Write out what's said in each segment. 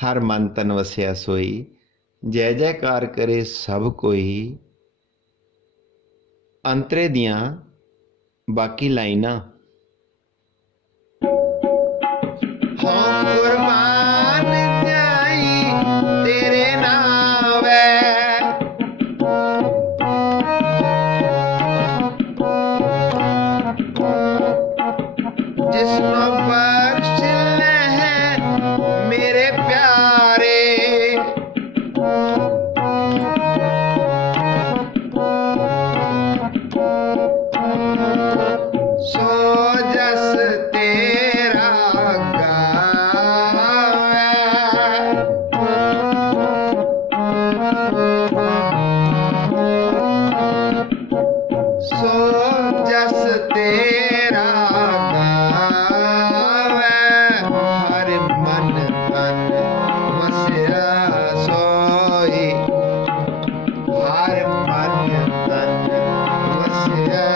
हर मन तन वसिया सोई, जय जयकार करे सब कोई। अंतरे दियां बाकी लाइनां। हाँ कुर्बान जाई तेरे नावे, जिसनो बख्श ले मेरे प्यारे। सो जस तेरा गावे, सो जस तेरा गावे। हर मन तन वसिया सोई, हर मन तन वसिया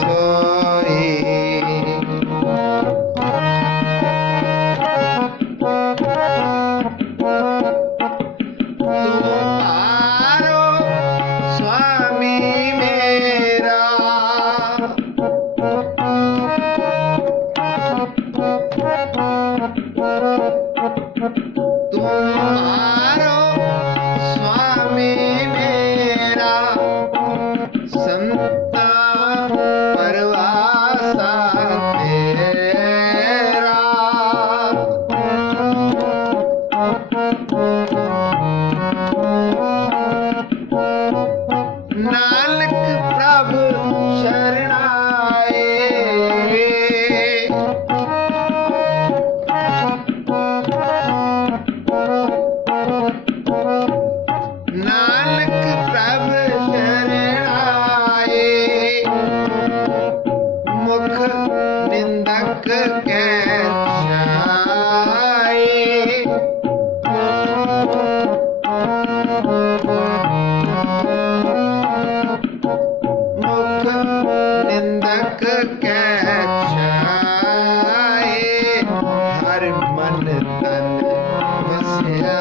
सोई। तुम्हारो स्वामी मेरा, तुम्हारो स्वामी मेरा, संता परवासा तेरा। नानक प्रभु शरणाए, नानक प्रभु शरणाए। मुख निंदक कै छाए, मुख निंदक कै छाए। हर मन तन वसिया